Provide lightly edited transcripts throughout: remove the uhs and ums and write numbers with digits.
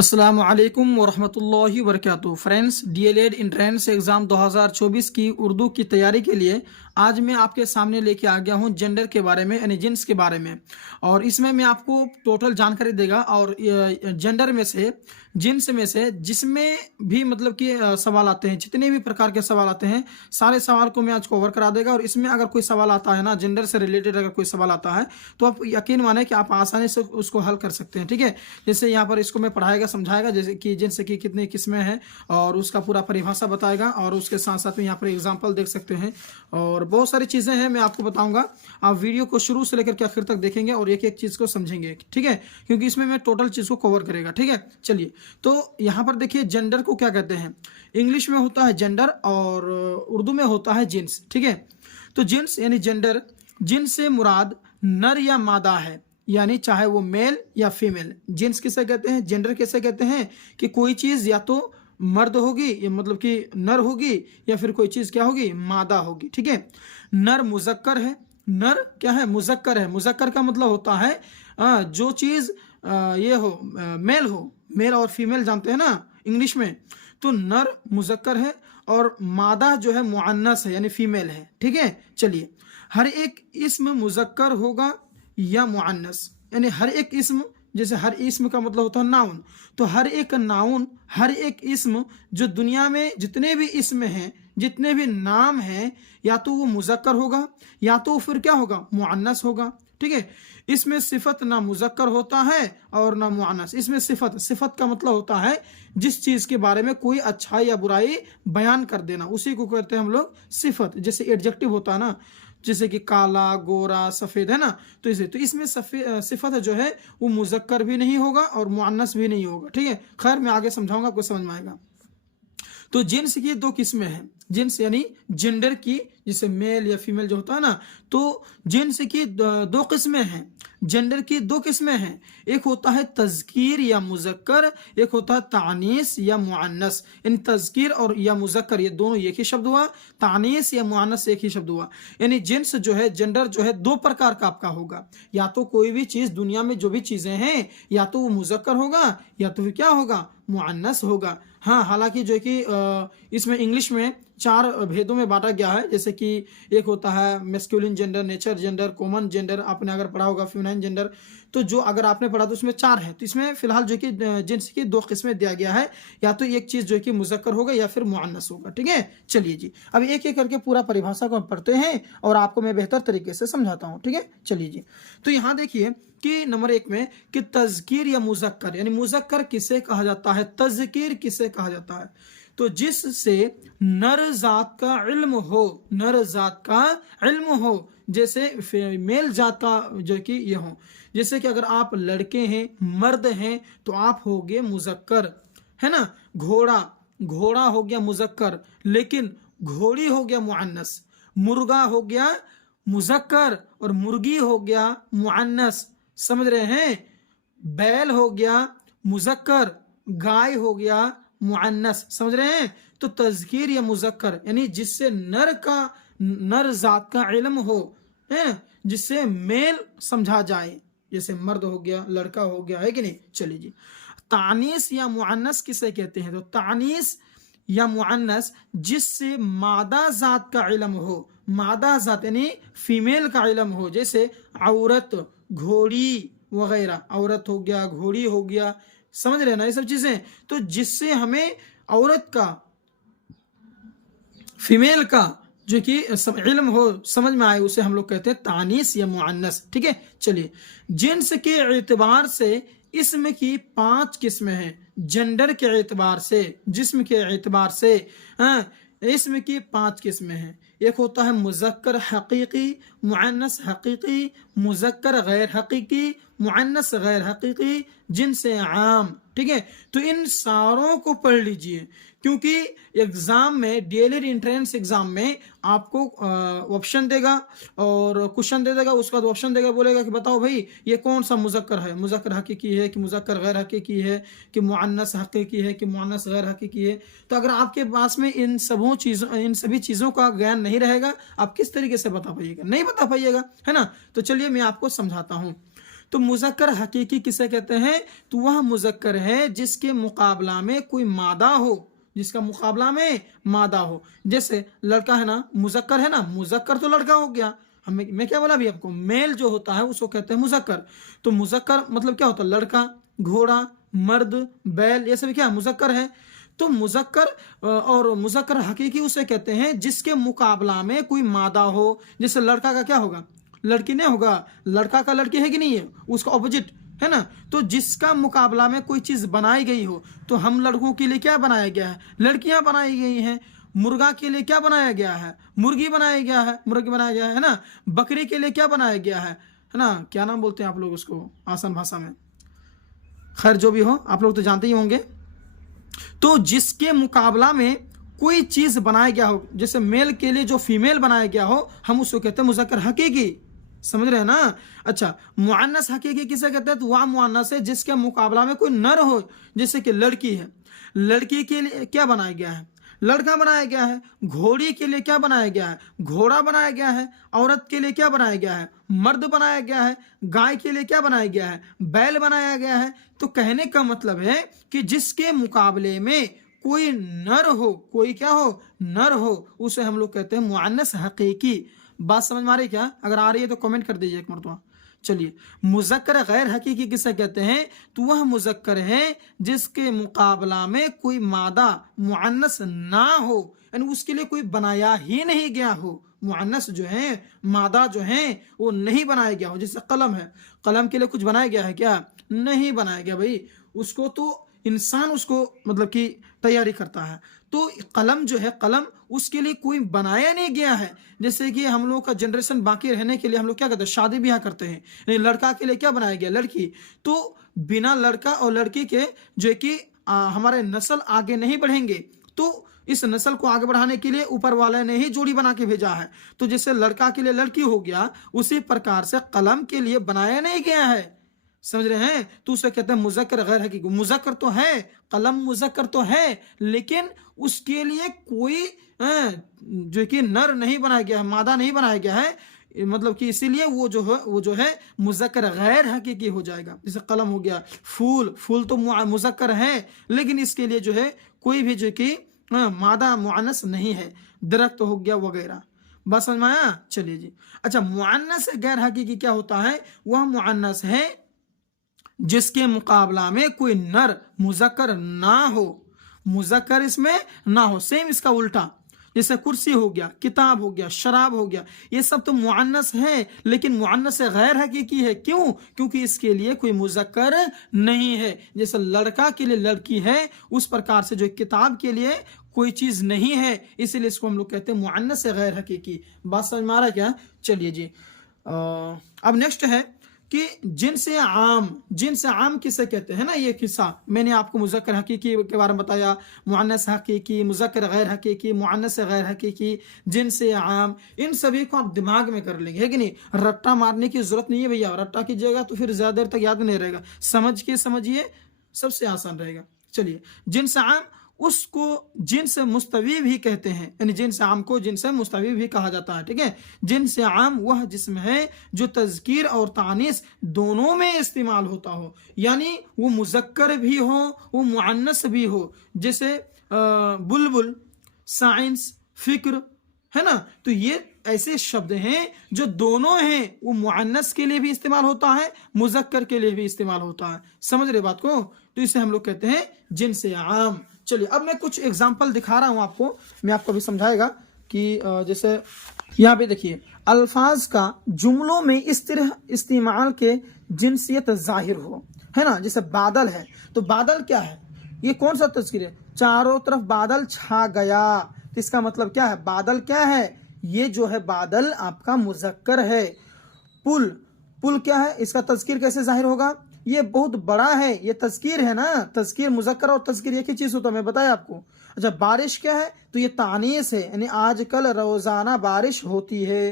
अस्सलामु अलैकुम वरहमतुल्लाहि वबरकातुहू। फ्रेंड्स, डीएलएड एंट्रेंस एग्ज़ाम 2024 की उर्दू की तैयारी के लिए आज मैं आपके सामने लेके आ गया हूँ जेंडर के बारे में, यानी जिन्स के बारे में। और इसमें मैं आपको टोटल जानकारी देगा और जेंडर में से, जिन्स में से जिसमें भी मतलब कि सवाल आते हैं, जितने भी प्रकार के सवाल आते हैं, सारे सवाल को मैं आज कवर करा देगा। और इसमें अगर कोई सवाल आता है ना, जेंडर से रिलेटेड अगर कोई सवाल आता है तो आप यकीन माने कि आप आसानी से उसको हल कर सकते हैं। ठीक है, जैसे यहाँ पर इसको मैं पढ़ाएगा, समझाएगा, जैसे कि जिनसे कि कितनी किस्में हैं और उसका पूरा परिभाषा बताएगा। और उसके साथ साथ में यहाँ पर एग्जाम्पल देख सकते हैं और बहुत सारी चीज़ें हैं, मैं आपको बताऊंगा। आप वीडियो को शुरू से लेकर के आखिर तक देखेंगे और एक एक चीज़ को समझेंगे। ठीक है, क्योंकि इसमें मैं टोटल चीज़ को कवर करेगा। ठीक है, चलिए तो यहाँ पर देखिए जेंडर को क्या कहते हैं। इंग्लिश में होता है जेंडर और उर्दू में होता है जिन्स। ठीक है, तो जिन्स यानी जेंडर, जिन्स से मुराद नर या मादा है, यानी चाहे वो मेल या फीमेल। जिन्स किसे कहते हैं, जेंडर किसे कहते हैं कि कोई चीज़ या तो मर्द होगी, या मतलब कि नर होगी, या फिर कोई चीज़ क्या होगी, मादा होगी। ठीक है, नर मुजक्कर है, नर क्या है, मुजक्कर है। मुजक्कर का मतलब होता है जो चीज़ ये हो, मेल हो। मेल और फीमेल जानते हैं ना इंग्लिश में, तो नर मुजक्कर है और मादा जो है मुअन्नस है, यानी फीमेल है। ठीक है, चलिए हर एक इस्म मुजक्कर होगा या मुअन्नस, यानी हर एक इस्म, जैसे हर इस्म का मतलब होता है नाउन, तो हर एक नाउन, हर एक इस्म जो दुनिया में जितने भी इस्म हैं, जितने भी नाम हैं, या तो वो मुजक्कर होगा या तो फिर क्या होगा, मुअन्नस होगा। ठीक है, इसमें सिफत ना मुजक्कर होता है और ना मुअन्नस। इसमें सिफत, सिफत का मतलब होता है जिस चीज के बारे में कोई अच्छाई या बुराई बयान कर देना, उसी को कहते हैं हम लोग सिफत। जैसे एडजेक्टिव होता है ना, जैसे कि काला, गोरा, सफेद, है ना, तो इसे, तो इसमें सिफत जो है वो मुजक्कर भी नहीं होगा और मुअन्नस भी नहीं होगा। ठीक है, खैर मैं आगे समझाऊंगा, आपको समझ में आएगा। तो जिन्स की दो किस्में हैं, जिन्स यानी जेंडर की, जिसे मेल या फीमेल जो होता है ना, तो जिन्स की दो किस्में हैं, जेंडर की दो किस्में हैं। एक होता है तज़कीर या मुजक्कर, एक होता है तानीस या मुअन्नस। इन तज़कीर और या मुजक्कर ये दोनों एक ही शब्द हुआ, तानीस या मुअन्नस एक ही शब्द हुआ। यानी जिन्स जो है, जेंडर जो है, दो प्रकार का आपका होगा। या तो कोई भी चीज़, दुनिया में जो भी चीज़ें हैं, या तो वो मुजक्कर होगा या तो फिर क्या होगा, मुअन्नस होगा। हाँ, हालांकि जो है कि इसमें इंग्लिश में चार भेदों में बांटा गया है। जैसे कि एक होता है masculine gender, nature gender, common gender, आपने अगर पढ़ा होगा फेमिनाइन जेंडर, तो जो अगर आपने पढ़ा तो उसमें चार है। तो इसमें फिलहाल जो कि जिन्स की दो किस्में दिया गया है, या तो एक चीज़ जो है कि मुजक्कर होगा या फिर मुअन्नस होगा। ठीक है, चलिए जी, अब एक एक करके पूरा परिभाषा को हम पढ़ते हैं और आपको मैं बेहतर तरीके से समझाता हूँ। ठीक है, चलिए जी, तो यहाँ देखिए कि नंबर एक में कि तज़कीर या मुजक्कर, यानी मुजक्कर किसे कहा जाता है, तज़कीर किसे कहा जाता है, तो जिससे नर जात का इल्म हो, नर जात का इल्म हो, जैसे फीमेल जात का जो कि ये हो। जैसे कि अगर आप लड़के हैं, मर्द हैं, तो आप हो गए मुजक्कर, है ना। घोड़ा, घोड़ा हो गया मुजक्कर, लेकिन घोड़ी हो गया मुअन्नस। मुर्गा हो गया मुजक्कर और मुर्गी हो गया मुअन्नस, समझ रहे हैं। बैल हो गया मुजक्कर, गाय हो गया मुअन्नस, समझ रहे हैं। तो तज़कीर या मुजक्कर यानी जिससे नर का, नर जात का इल्म हो, है, जिससे मेल समझा जाए, जैसे मर्द हो गया, लड़का हो गया, है कि नहीं। चलिए जी, तानीस या मुअन्नस किसे कहते हैं, तो तानीस या मुअन्नस जिससे मादा जात का इल्म हो, मादा जात यानी फीमेल का इल्म हो, जैसे औरत, घोड़ी वगैरह। औरत हो गया, घोड़ी हो गया, समझ रहे ना ये सब चीजें। तो जिससे हमें औरत का, फीमेल का जो कि इल्म हो, समझ में आए, उसे हम लोग कहते हैं तानीस या मुअन्नस। ठीक है, चलिए जिन्स के एतबार से इसम की 5 किस्में हैं। जेंडर के एतबार से, जिस्म के एतबार से, हाँ, इसम की 5 किस्में हैं। एक होता है मुजक्कर हकीकी, मुअन्नस हकीकी, मुजक्कर गैर हकीकी, मुअन्नस गैर हकीकी, जिनसे आम। ठीक है, तो इन सारों को पढ़ लीजिए, क्योंकि एग्जाम में, डीएलएड एंट्रेंस एग्जाम में आपको ऑप्शन देगा और क्वेश्चन दे देगा। उसके बाद ऑप्शन देगा, बोलेगा कि बताओ भाई ये कौन सा मुजक्कर है, मुजक्कर हकीकी है कि मुजक्कर गैर हकीकी है, कि मुअन्नस हकीकी है कि मुअन्नस गैर हकीकी है। तो अगर आपके पास में इन सभी चीज़ों का ज्ञान नहीं रहेगा, आप किस तरीके से बता पाइएगा, नहीं बता पाइएगा, है ना। तो चलिए मैं आपको समझाता हूँ। तो मुजक्कर हकीकी किसे कहते हैं? तो वह मुजक्कर है जिसके मुकाबला में कोई मादा हो, जिसका मुकाबला में मादा हो। जैसे लड़का है ना, मुजक्कर है ना, मुजक्कर तो लड़का हो गया। मैं क्या बोला अभी आपको, मेल जो होता है उसको कहते हैं मुजक्कर। तो मुजक्कर मतलब क्या होता है? लड़का, घोड़ा, मर्द, बैल, ये सब क्या मुजक्कर है। तो मुजक्कर और मुजक्कर हकीकी उसे कहते हैं जिसके मुकाबला में कोई मादा हो। जैसे लड़का का क्या होगा? लड़की नहीं होगा। लड़का का लड़की है कि नहीं है, उसका ऑपोजिट है ना। तो जिसका मुकाबला में कोई चीज बनाई गई हो, तो हम लड़कों के लिए क्या बनाया गया है? लड़कियां बनाई गई हैं। मुर्गा के लिए क्या बनाया गया है? मुर्गी बनाया गया है, मुर्गी बनाया गया है ना। बकरी के लिए क्या बनाया गया है ना, क्या नाम बोलते हैं आप लोग उसको आसान भाषा में? खैर जो भी हो, आप लोग तो जानते ही होंगे। तो जिसके मुकाबला में कोई चीज बनाया गया हो, जैसे मेल के लिए जो फीमेल बनाया गया हो, हम उसको कहते हैं मुजक्कर हकीकी। समझ रहे हैं ना? अच्छा, मुअन्नस हकीकी किसे कहते हैं? तो वह मुअन्नस है जिसके मुकाबला में कोई नर हो। जैसे कि लड़की है, लड़की के लिए क्या बनाया गया है? लड़का बनाया गया है। घोड़ी के लिए क्या बनाया गया है? घोड़ा बनाया गया है। औरत के लिए क्या बनाया गया है? मर्द बनाया गया है। गाय के लिए क्या बनाया गया है? बैल बनाया गया है। तो कहने का मतलब है कि जिसके मुकाबले में कोई नर हो, कोई क्या हो? नर हो, उसे हम लोग कहते हैं मुअन्नस हकीकी। बात समझ में आ रही क्या? अगर आ रही है तो कमेंट कर दीजिए एक मरतबा। चलिए, मुजक्कर गैर हकीकी किसे कहते हैं? तो वह मुजक्कर है जिसके मुकाबला में कोई मादा मुअन्नस ना हो, यानी उसके लिए कोई बनाया ही नहीं गया हो। मुअन्नस जो है, मादा जो है, वो नहीं बनाया गया हो। जैसे कलम है, कलम के लिए कुछ बनाया गया है क्या? नहीं बनाया गया भाई। उसको तो इंसान उसको मतलब कि तैयारी करता है। तो कलम जो है, कलम उसके लिए कोई बनाया नहीं गया है। जैसे कि हम लोग का जनरेशन बाकी रहने के लिए हम लोग क्या करते हैं? शादी ब्याह करते हैं। यानी लड़का के लिए क्या बनाया गया? लड़की। तो बिना लड़का और लड़की के जो कि हमारे नस्ल आगे नहीं बढ़ेंगे, तो इस नस्ल को आगे बढ़ाने के लिए ऊपर वाले ने ही जोड़ी बना के भेजा है। तो जैसे लड़का के लिए लड़की हो गया, उसी प्रकार से कलम के लिए बनाया नहीं गया है। समझ रहे हैं? तो उसे कहते हैं मुजक्कर गैर हकीकी। मुजक्कर तो है, कलम मुजक्कर तो है, लेकिन उसके लिए कोई जो कि नर नहीं बनाया गया है, मादा नहीं बनाया गया है। मतलब कि इसीलिए वो जो है मुजक्कर गैर हकीकी हो जाएगा। जैसे कलम हो गया, फूल, फूल तो मुजक्कर है, लेकिन इसके लिए जो है कोई भी जो कि मादा मुअन्नस नहीं है। दरख्त हो गया वगैरह। बस समझ में आया? चलिए जी। अच्छा, मुअन्नस गैर हकीकी क्या होता है? वह मुअन्नस है जिसके मुकाबला में कोई नर मुजक्कर ना हो, मुजक्कर इसमें ना हो। सेम इसका उल्टा, जैसे कुर्सी हो गया, किताब हो गया, शराब हो गया, ये सब तो मुअन्नस है, लेकिन मुअन्नस गैर हकीकी है। क्यों? क्योंकि इसके लिए कोई मुजक्कर नहीं है। जैसे लड़का के लिए लड़की है, उस प्रकार से जो किताब के लिए कोई चीज नहीं है, इसीलिए इसको हम लोग कहते हैं मुअन्नस गैर हकीकी। बात समझ में आ रहा है क्या? चलिए जी। अब नेक्स्ट है कि जिन्स आम। जिन्स आम किसे कहते हैं ना, ये किस्सा मैंने आपको मुजक्कर हकीकी के बारे में बताया, मुअन्नस हकीकी, मुजक्कर गैर हकीकी, मुअन्नस गैर हकीकी, जिन्स आम। इन सभी को आप दिमाग में कर लेंगे, है कि नहीं? रट्टा मारने की जरूरत नहीं है भैया। रट्टा कीजिएगा तो फिर ज्यादा देर तक याद नहीं रहेगा। समझ के समझिए, सबसे आसान रहेगा। चलिए, जिन्स आम उसको जिन्स मुस्तवी भी कहते हैं, यानी जिन्स आम को जिन्स मुस्तवी भी कहा जाता है। ठीक है? जिन्स आम वह जिस्म है जो तज़कीर और तानीस दोनों में इस्तेमाल होता हो, यानी वो मुजक्कर भी हो, वो मुअन्नस भी हो। जैसे बुलबुल, साइंस, फिक्र, है ना। तो ये ऐसे शब्द हैं जो दोनों हैं, वो मुअन्नस के लिए भी इस्तेमाल होता है, मुजक्कर के लिए भी इस्तेमाल होता है। समझ रहे बात को? तो इसे हम लोग कहते हैं जिन्स आम। चलिए, अब मैं कुछ एग्जाम्पल दिखा रहा हूं आपको, मैं आपको भी समझाएगा कि जैसे यहाँ पे देखिए, अल्फाज का जुमलों में इस तरह इस्तेमाल के जिनसियत जाहिर हो, है ना। जैसे बादल है, तो बादल क्या है? ये कौन सा तस्वीर है? चारों तरफ बादल छा गया। तो इसका मतलब क्या है? बादल क्या है? ये जो है बादल आपका मुजक्कर है। पुल, पुल क्या है? इसका तज़कीर कैसे जाहिर होगा? ये बहुत बड़ा है, ये तज़कीर है ना। तज़कीर मुजक्कर और तज़कीर एक ही चीज होता है, मैं बताया आपको। अच्छा, बारिश क्या है? तो ये तानीस है, यानी आजकल रोजाना बारिश होती है।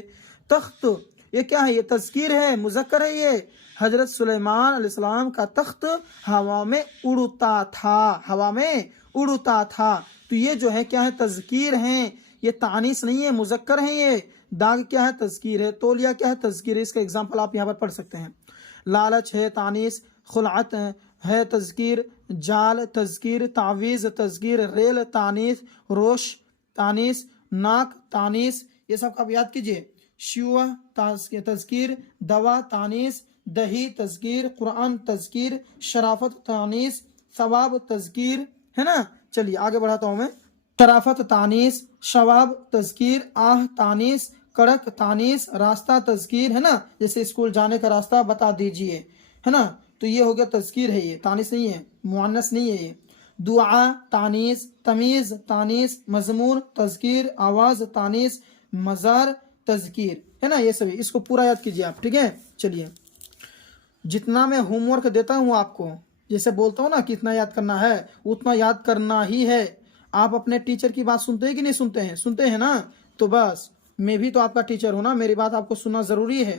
तख्त, ये क्या है? ये तज़कीर है, मुजक्कर है। ये हजरत सुलेमान अलैहिस्सलाम का तख्त हवा में उड़ता था, हवा में उड़ता था। तो ये जो है क्या है? तज़कीर है, ये तानीस नहीं है, मुजक्कर है। ये दाग क्या है? तज़कीर है। तौलिया क्या है? तज़कीर है। इसका एग्जाम्पल आप यहाँ पर पढ़ सकते हैं। लालच है तानीस, खुलअत है तज़कीर, जाल तज़कीर, तावीज़ तज़कीर, रेल तानीस, रोश तानीस, नाक तानीस, ये सब आप याद कीजिए। शिवा तज़कीर, दवा तानीस, दही तज़कीर, कुरान तज़कीर, शराफत तानीस, सवाब तज़कीर, है ना। चलिए आगे बढ़ाता हूं मैं। शराफत तानीस, शवाब तज़कीर, आह तानीस, कड़क तानीस, रास्ता तज़कीर, है ना, जैसे स्कूल जाने का रास्ता बता दीजिए, है ना। तो ये हो गया तज़कीर है, ये तानीस नहीं है, मुअन्नस नहीं है ये। दुआ तानीस, तमीज़ तानीस, मज़मूर तज़कीर, आवाज़ तानीस, मज़ार तज़कीर, है ना। ये सभी इसको पूरा याद कीजिए आप, ठीक है। चलिए जितना मैं होमवर्क देता हूँ आपको, जैसे बोलता हूँ ना कितना याद करना है, उतना याद करना ही है। आप अपने टीचर की बात सुनते हैं कि नहीं सुनते हैं? सुनते हैं ना। तो बस मैं भी तो आपका टीचर हूँ ना, मेरी बात आपको सुनना जरूरी है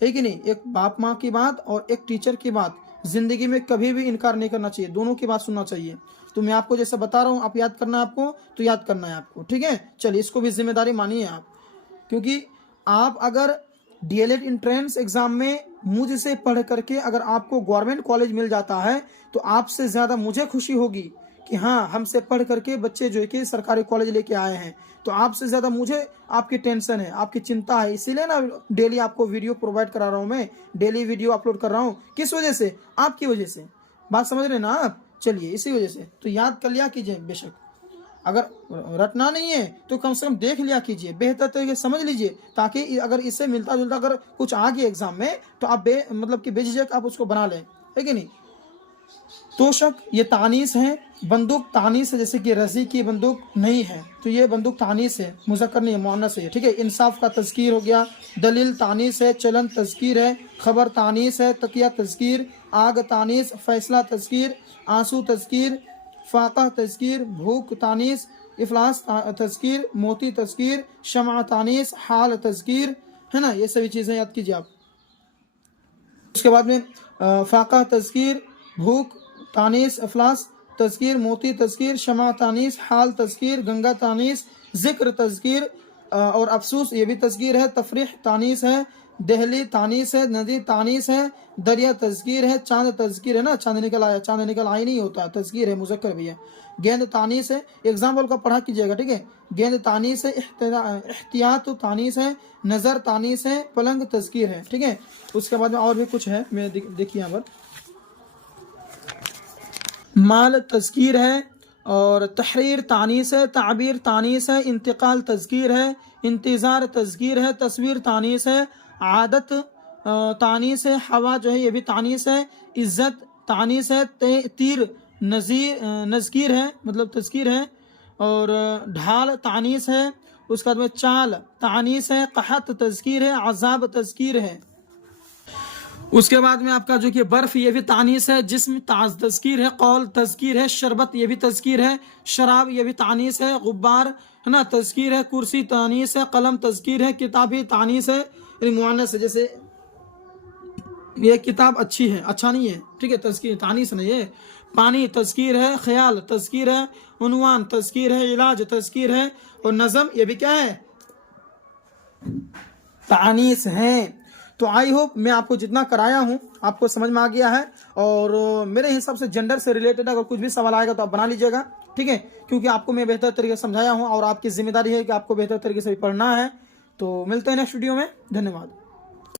कि नहीं। एक बाप माँ की बात और एक टीचर की बात जिंदगी में कभी भी इनकार नहीं करना चाहिए, दोनों की बात सुनना चाहिए। तो मैं आपको जैसे बता रहा हूँ, आप याद करना है आपको, तो याद करना है आपको, ठीक है। चलिए इसको भी जिम्मेदारी मानिए आप, क्योंकि आप अगर डीएलएड एंट्रेंस एग्जाम में मुझसे पढ़ करके अगर आपको गवर्नमेंट कॉलेज मिल जाता है तो आपसे ज़्यादा मुझे खुशी होगी कि हाँ, हमसे पढ़ करके बच्चे जो है कि सरकारी कॉलेज लेके आए हैं। तो आपसे ज़्यादा मुझे आपकी टेंशन है, आपकी चिंता है, इसीलिए ना डेली आपको वीडियो प्रोवाइड करा रहा हूँ, मैं डेली वीडियो अपलोड कर रहा हूँ। किस वजह से? आपकी वजह से। बात समझ रहे ना आप? चलिए इसी वजह से तो याद कर लिया कीजिए, बेशक अगर रटना नहीं है तो कम से कम देख लिया कीजिए, बेहतर तरीके समझ लीजिए, ताकि अगर इससे मिलता जुलता अगर कुछ आ गया एग्जाम में तो आप मतलब कि बेझिझक आप उसको बना लें, है कि नहीं। तोशक ये तानीस है, बंदूक तानीस है, जैसे कि रजी की बंदूक नहीं है तो ये बंदूक तानीस है, मुज़क्कर नहीं है, मुअन्नस है, ठीक है। इंसाफ का तज़कीर हो गया। दलील तानीस है, चलन तज़कीर है, खबर तानीस है, तकिया तज़कीर, आग तानीस, फैसला तज़कीर, आंसू तज़कीर, फाक़ह तज़कीर, भूख तानीस, इफलास तज़कीर, मोती तज़कीर, शमा तानीस, हाल तज़कीर, है ना। ये सभी चीज़ें याद कीजिए आप। उसके बाद में फाक़ह तज़कीर, भूख तानीस, इफलास तज़कीर, मोती तज़कीर, शमा तानीस, हाल तज़कीर, गंगा तानीस, ज़िक्र तज़कीर और अफसूस ये भी तज़कीर है। तफरीह तानीस है, दहली तानीस है, नदी तानीस है, दरिया तज़कीर है, चांद तज़कीर है ना, चांद निकल आया, चांद निकल आई नहीं होता, तज़कीर है, मुज़क्कर भी है। गेंद तानीस है, एग्जाम्पल का पढ़ा कीजिएगा, ठीक है। गेंद तानीस है, एहतियात तानीस है, नज़र तानीस है, पलंग तज़कीर है, ठीक है। उसके बाद में और भी कुछ है, मैं देखिए यहाँ पर माल तज़कीर है और तहरीर तानीस है, ताबीर तानीस है, इंतकाल तज़कीर है, इंतज़ार तज़कीर है, तस्वीर तानीस है, आदत तानीस है, हवा जो है ये भी तानीस है, इज़्ज़त तानीस है, तीर नज़कीर है, मतलब तज़कीर है, और ढाल तानीस है। उसके बाद में चाल तानीस है, कहत तज़कीर है, अज़ाब तज़कीर है। उसके बाद में आपका जो कि बर्फ ये भी तानीस है, जिस्म तज़कीर है, कौल तज़कीर है, शरबत ये भी तज़कीर है, शराब ये भी तानीस है, गुब्बार है ना तज़कीर है, कुर्सी तानीस है, कलम तज़कीर है, किताबी तानीस है, मुअन्नस है, जैसे ये किताब अच्छी है, अच्छा नहीं है, ठीक है, तज़कीर तानीस नहीं है। पानी तज़कीर है, ख्याल तज़कीर है, उन्वान तज़कीर है, इलाज तज़कीर है, और नज़म ये भी क्या है, तानीस है। तो आई होप मैं आपको जितना कराया हूँ आपको समझ में आ गया है। और मेरे हिसाब से जेंडर से रिलेटेड अगर कुछ भी सवाल आएगा तो आप बना लीजिएगा, ठीक है, क्योंकि आपको मैं बेहतर तरीके से समझाया हूँ और आपकी जिम्मेदारी है कि आपको बेहतर तरीके से पढ़ना है। तो मिलते हैं नेक्स्ट वीडियो में, धन्यवाद।